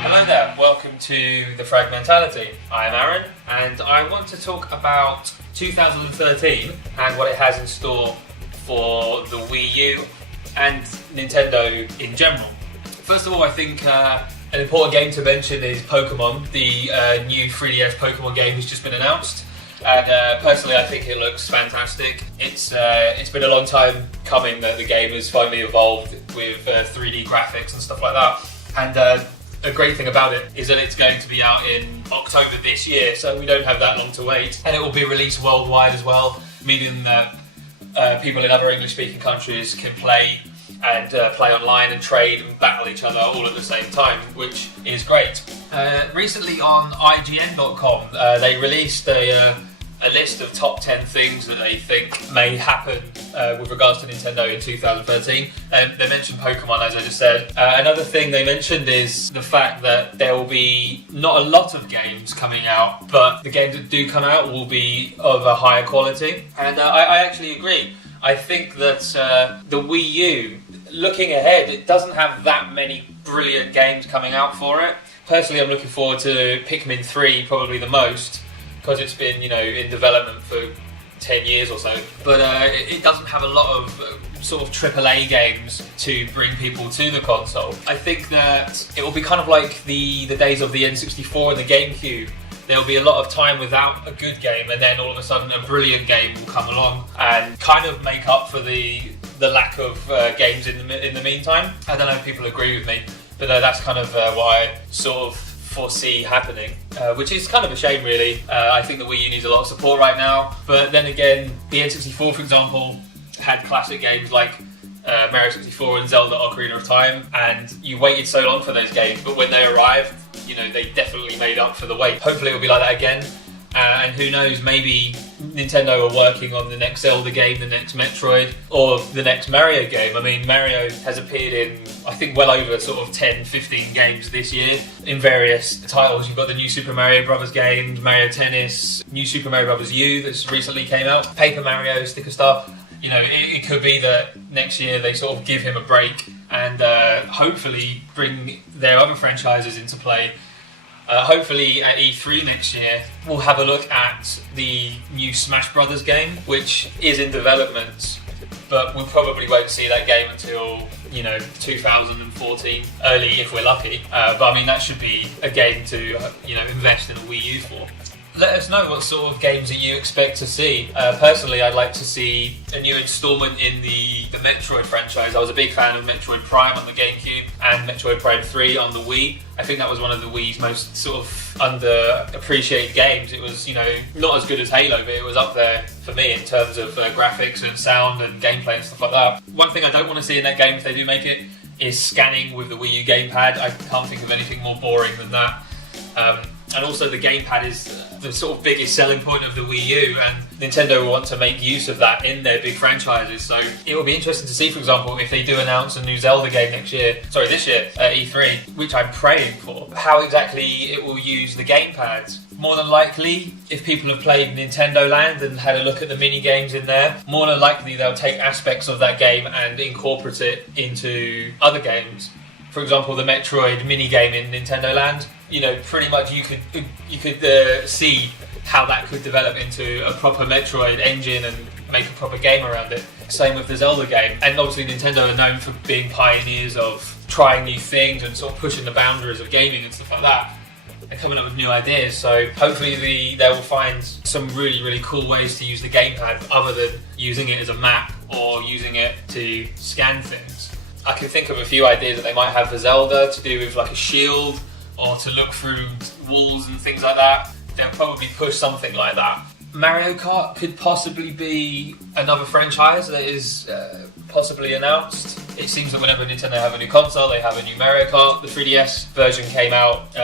Hello there, welcome to The Fragmentality. I am Aaron, and I want to talk about 2013 and what it has in store for the Wii U and Nintendo in general. First of all, I think an important game to mention is Pokemon. The new 3DS Pokemon game has just been announced, and personally I think it looks fantastic. It's been a long time coming that the game has finally evolved with 3D graphics and stuff like that, and a great thing about it is that it's going to be out in October this year, so we don't have that long to wait, and it will be released worldwide as well, meaning that people in other English-speaking countries can play and play online and trade and battle each other all at the same time, which is great. Recently on IGN.com, they released a list of top 10 things that they think may happen with regards to Nintendo in 2013. They mentioned Pokemon, as I just said. Another thing they mentioned is the fact that there will be not a lot of games coming out, but the games that do come out will be of a higher quality. And I actually agree. I think that the Wii U, looking ahead, it doesn't have that many brilliant games coming out for it. Personally, I'm looking forward to Pikmin 3 probably the most, because it's been, in development for 10 years or so. But it doesn't have a lot of sort of AAA games to bring people to the console. I think that it will be kind of like the days of the N64 and the GameCube. There'll be a lot of time without a good game, and then all of a sudden a brilliant game will come along and kind of make up for the lack of games in the meantime. I don't know if people agree with me, but that's kind of what I sort of foresee happening, which is kind of a shame really. I think the Wii U needs a lot of support right now, but then again, the N64, for example, had classic games like Mario 64 and Zelda Ocarina of Time, and you waited so long for those games, but when they arrived, they definitely made up for the wait. Hopefully it'll be like that again, and who knows, maybe Nintendo are working on the next Zelda game, the next Metroid, or the next Mario game. I mean, Mario has appeared in, I think, well over sort of 10, 15 games this year in various titles. You've got the new Super Mario Brothers game, Mario Tennis, new Super Mario Brothers U that's recently came out, Paper Mario, Sticker Star. It could be that next year they sort of give him a break and hopefully bring their other franchises into play. Hopefully at E3 next year, we'll have a look at the new Smash Brothers game, which is in development, but we probably won't see that game until 2014, early if we're lucky. But I mean, that should be a game to invest in a Wii U for. Let us know what sort of games that you expect to see. Personally, I'd like to see a new installment in the Metroid franchise. I was a big fan of Metroid Prime on the GameCube and Metroid Prime 3 on the Wii. I think that was one of the Wii's most sort of underappreciated games. It was, not as good as Halo, but it was up there for me in terms of graphics and sound and gameplay and stuff like that. One thing I don't want to see in that game, if they do make it, is scanning with the Wii U gamepad. I can't think of anything more boring than that. And also the gamepad is the sort of biggest selling point of the Wii U, and Nintendo will want to make use of that in their big franchises. So it will be interesting to see, for example, if they do announce a new Zelda game this year at E3, which I'm praying for, how exactly it will use the gamepad. More than likely, if people have played Nintendo Land and had a look at the mini games in there, more than likely they'll take aspects of that game and incorporate it into other games. For example, the Metroid mini game in Nintendo Land, pretty much you could see how that could develop into a proper Metroid engine and make a proper game around it. Same with the Zelda game. And obviously Nintendo are known for being pioneers of trying new things and sort of pushing the boundaries of gaming and stuff like that. They're coming up with new ideas, so hopefully they will find some really, really cool ways to use the gamepad other than using it as a map or using it to scan things. I can think of a few ideas that they might have for Zelda to do with like a shield or to look through walls and things like that. They'll probably push something like that. Mario Kart could possibly be another franchise that is possibly announced. It seems that whenever Nintendo have a new console, they have a new Mario Kart. The 3DS version came out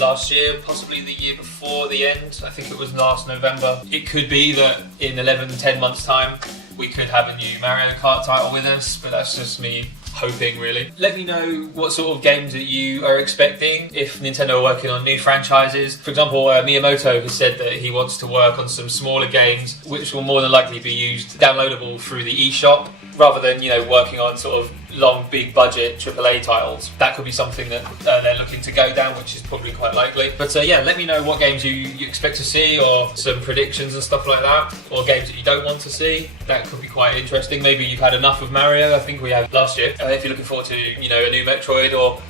last year, possibly the year before the end. I think it was last November. It could be that in 10 months' time, we could have a new Mario Kart title with us, but that's just me hoping, really. Let me know what sort of games that you are expecting if Nintendo are working on new franchises. For example, Miyamoto has said that he wants to work on some smaller games which will more than likely be downloadable through the eShop. rather than, you know, working on sort of long, big budget AAA titles. That could be something that they're looking to go down, which is probably quite likely. But yeah, let me know what games you expect to see, or some predictions and stuff like that, or games that you don't want to see. That could be quite interesting. Maybe you've had enough of Mario. I think we had last year. If you're looking forward to, you know, a new Metroid, or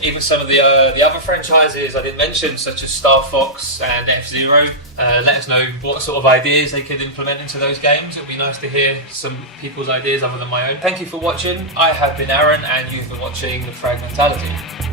even some of the other franchises I didn't mention, such as Star Fox and F-Zero. Let us know what sort of ideas they could implement into those games. It would be nice to hear some people's ideas other than my own. Thank you for watching. I have been Aaron, and you've been watching The Fragmentality.